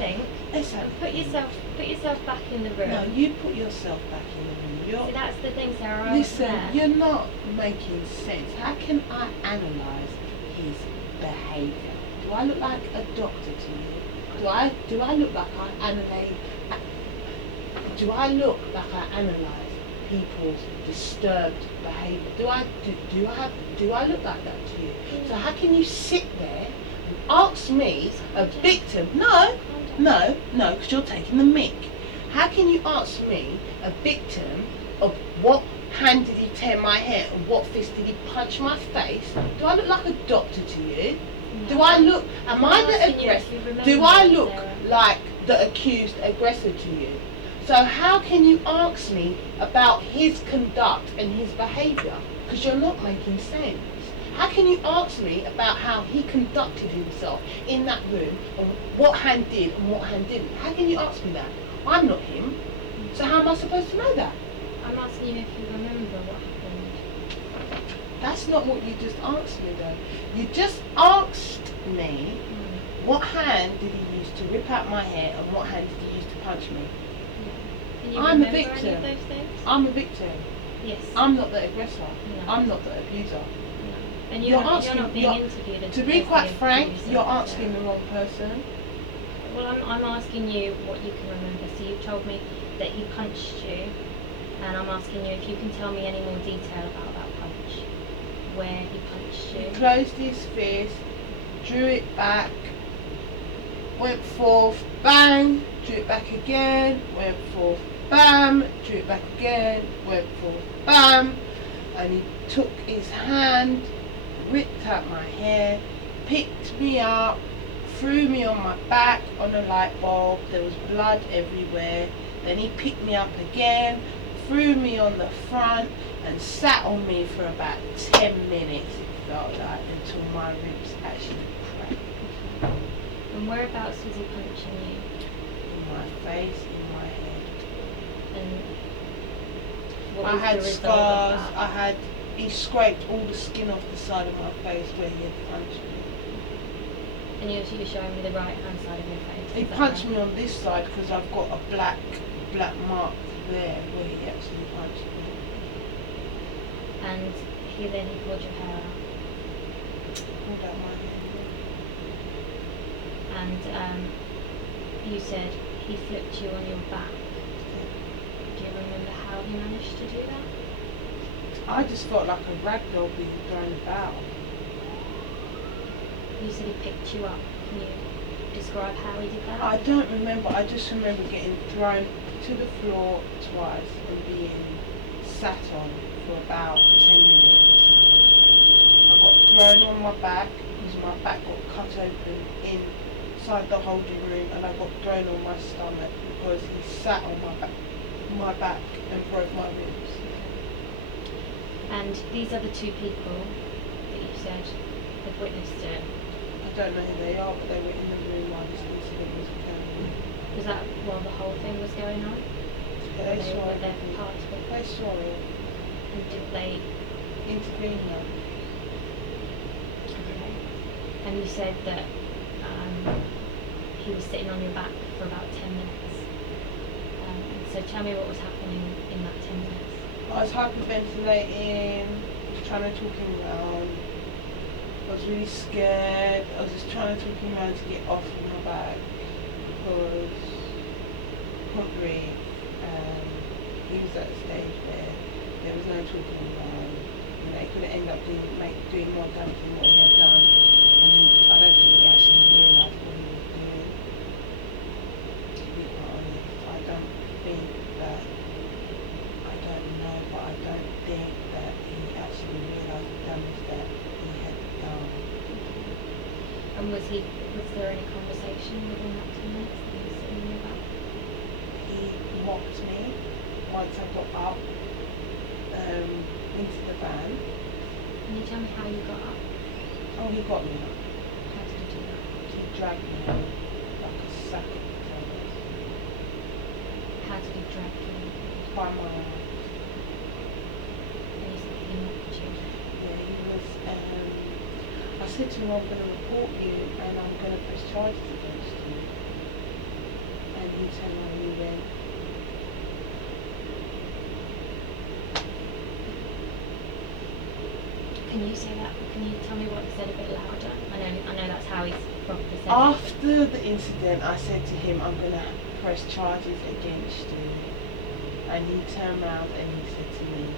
think. Listen. And put yourself back in the room. No, you put yourself back in the room. See, that's the thing, Sarah. Listen, you're not making sense. How can I analyse his behaviour? Do I look like a doctor to you? Do I look like I analyse? Do I look like I analyse people's disturbed behaviour? Do I look like that to you? So how can you sit there and ask me, a victim? No, because you're taking the mick. How can you ask me, a victim, of what hand did he tear my hair and what fist did he punch my face? Do I look like a doctor to you? No. Do I look, am I the aggressor? Do I look like the accused aggressor to you? So how can you ask me about his conduct and his behaviour? Because you're not making sense. How can you ask me about how he conducted himself in that room and what hand did and what hand didn't? How can you ask me that? I'm not him. So how am I supposed to know that? I'm asking you if you remember what happened. That's not what you just asked me though. You just asked me what hand did he use to rip out my hair and what hand did he use to punch me. Can you I'm a remember victim. any of those things? I'm a victim. Yes. I'm not the aggressor. No. I'm not the abuser. No. And you're not being interviewed. To be quite frank, you're asking the wrong person. Well, I'm asking you what you can remember. So you've told me that he punched you, and I'm asking you if you can tell me any more detail about that punch. Where he punched you. He closed his fist, drew it back, went forth, bang, drew it back again, went forth, bam, drew it back again, went forth, bam, and he took his hand, ripped out my hair, picked me up, threw me on my back on a light bulb. There was blood everywhere. Then he picked me up again, threw me on the front and sat on me for about 10 minutes, it felt like, until my ribs actually cracked. And whereabouts was he punching you? In my face, in my head. And what I was had the result scars. of that? He scraped all the skin off the side of my face where he had punched me. And you're showing me the right hand side of your face. He punched me on this side because I've got a black mark there where he actually punched me. And he pulled your hair out. Pulled out my hair. And you said he flipped you on your back. Do you remember how he managed to do that? I just felt like a rag doll being thrown about. You said he picked you up. Can you describe how he did that? I don't remember. I just remember getting thrown to the floor twice and being sat on for about 10 minutes. I got thrown on my back because my back got cut open inside the holding room, and I got thrown on my stomach because he sat on my back and broke my ribs. And these are the two people that you said had witnessed it. I don't know who they are, but they were in the room while this incident was occurring. Was that while the whole thing was going on? Yeah, they saw were it. there for part of it? They saw it. And did they Intervene them. Okay. And you said that he was sitting on your back for about 10 minutes. So tell me what was happening in that 10 minutes. I was hyperventilating, trying to talk him around. I was really scared. I was just trying to talk him around to get off of my back because I couldn't breathe. He was at a stage where there was no talking around. You know, he could have ended up doing more damage than what he had done. And I don't think he actually realised what he was doing. To be quite honest, I don't think that, I don't know, but I don't think that he actually realised the damage that he had done. And was there any conversation within that 10 minutes that he was sitting on your back? He mocked me once I got up into the van. Can you tell me how you got up? Oh, he got me up. How did he do that? He dragged me out like a sack of potatoes How did he drag you? by my arms. And you said that he mocked you. Yeah, he was, I said to him, I'm going to report you and I'm going to press charges against you. Can you say that? Can you tell me what he said a bit louder? I know that's how he's probably said it. After the incident, I said to him, I'm going to press charges against you. And he turned around and he said to me,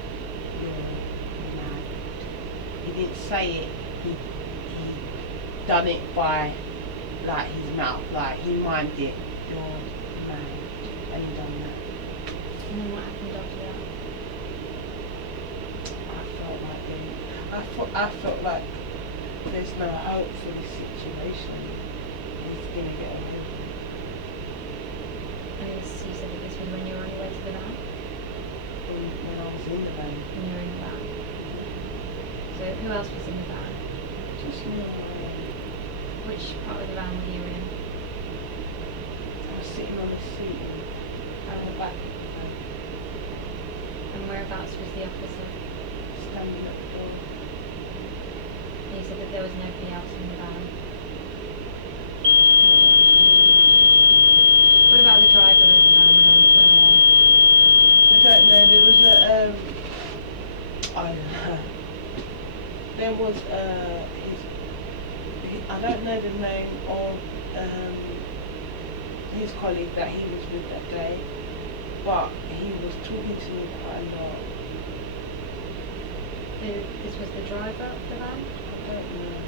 you're mad. He didn't say it, he done it by like his mouth, like he mimed it, you're mad. And he done that. And then what happened after that? I felt like there's no hope for this situation. It's gonna get ahead. And you said that this was when you were on your way to the van? When I was in the van. When you were in the van. So who else was in the van? Just me on my own. Which part of the van were you in? I was sitting on the seat at the back of the van, And whereabouts was the officer? standing at the door. And you said that there was nobody else in the van. What about the driver of the van when I went there? I don't know, there was a I don't know. There was I don't know the name of his colleague that he was with that day, but he was talking to me quite a lot. This was the driver of the van? I don't know.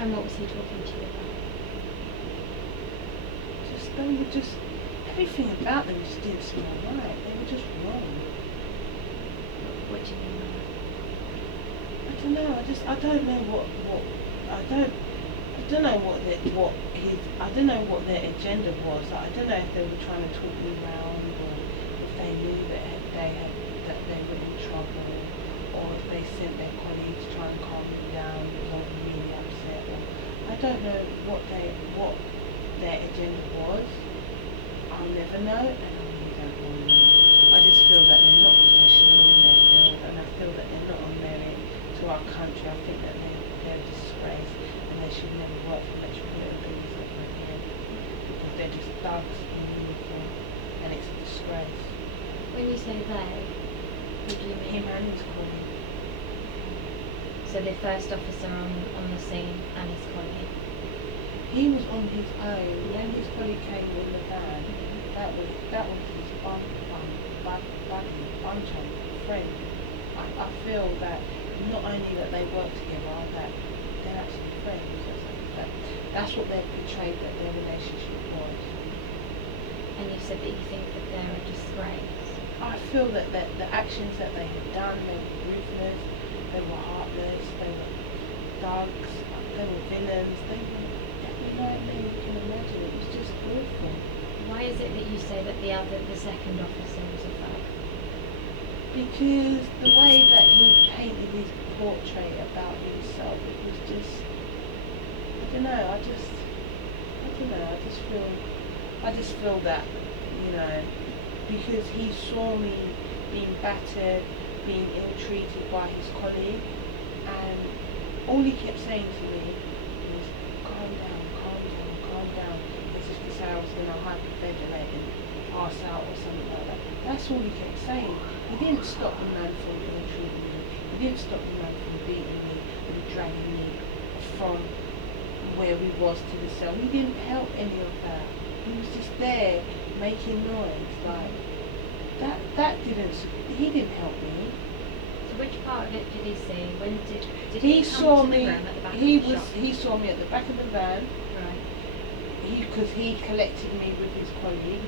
And what was he talking to you about? They were just, everything about them just didn't smell right. They were just wrong. What do you mean by that? I don't know. I don't know I don't know I don't know what their agenda was. Like, I don't know if they were trying to talk me around, or if they knew that they were in trouble, or if they sent their colleague to try and calm me down because I was really upset. Or I don't know what their agenda was. I'll never know, and I really don't want to know. I just feel that they're not professional in their field, and I feel that they're not on merit to our country. I think that they're a disgrace, and they should never work for Metropolitan Police ever again, because they're just thugs in uniform, and it's a disgrace. When you say they, who do you mean? Him and his colleague. So the first officer on the scene and his colleague? He was on his own. When his colleague came in the van, that was his bunch friend. I feel that not only that they work together, that they're actually friends. That's what they've portrayed that their relationship was. And you said that you think that they're a disgrace. I feel that the actions that they had done, they were ruthless, they were heartless, they were thugs, they were villains, they were every nightmare you can imagine. It was just awful. Why is it that you say that the second officer was a thug? Because the way that he painted his portrait about himself, it was just, I don't know, I just feel that, because he saw me being battered, being ill-treated by his colleague, and all he kept saying to me was, calm down, as if to say I was going to hyperventilate and pass out or something like that. That's all he kept saying. He didn't stop the man from ill-treating me. He didn't stop the man from beating me and dragging me from where we was to the cell. He didn't help any of that. He was just there making noise. Like, he didn't help me. So which part of it did he see? When did He he saw come to me, the room at the back he of the shop? saw me at the back of the van, Right. because he collected me with his colleague.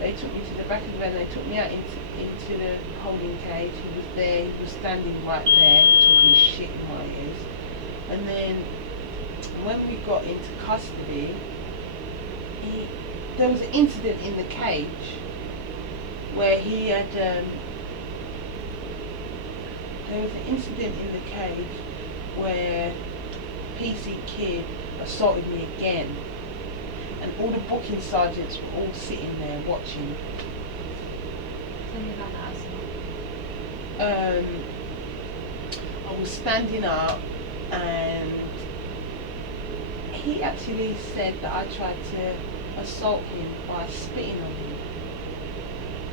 They took me to the back of the van, they took me out into the holding cage. He was there, he was standing right there, talking shit in my ears. And then, when we got into custody, there was an incident in the cage where he had, there was an incident in the cage where PC Kid assaulted me again. And all the booking sergeants were all sitting there watching. Tell me about that as well. I was standing up, and he actually said that I tried to assault him by spitting on him.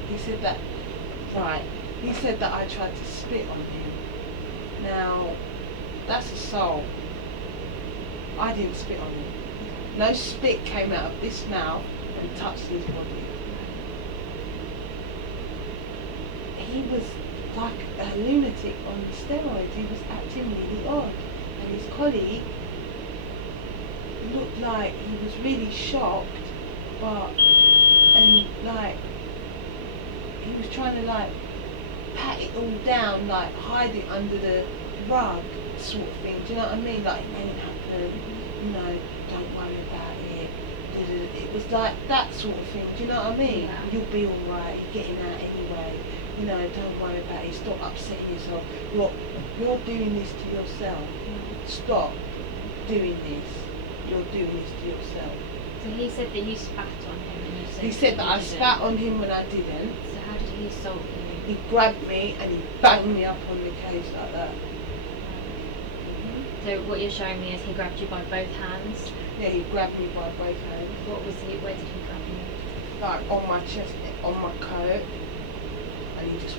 He said that, right, He said that I tried to spit on him. Now, that's assault. I didn't spit on him. No spit came out of this mouth and touched his body. He was like a lunatic on steroids. He was acting really odd. And his colleague looked like he was really shocked, and like, he was trying to like pat it all down, like hide it under the rug sort of thing. Do you know what I mean? Like, it won't happen, you know, don't worry about it. It was like that sort of thing. Do you know what I mean? Yeah. You'll be alright, you're getting out anyway. You know, don't worry about it. Stop upsetting yourself. You're doing this to yourself. Stop doing this. You're doing this to yourself. So he said that you spat on him and you said He said that I didn't. spat on him when I didn't. So how did he assault you? He grabbed me and he banged me up on the cage like that. So what you're showing me is he grabbed you by both hands. Yeah, he grabbed me by both hands. Where did he grab you? Like on my chest, on my coat. And he just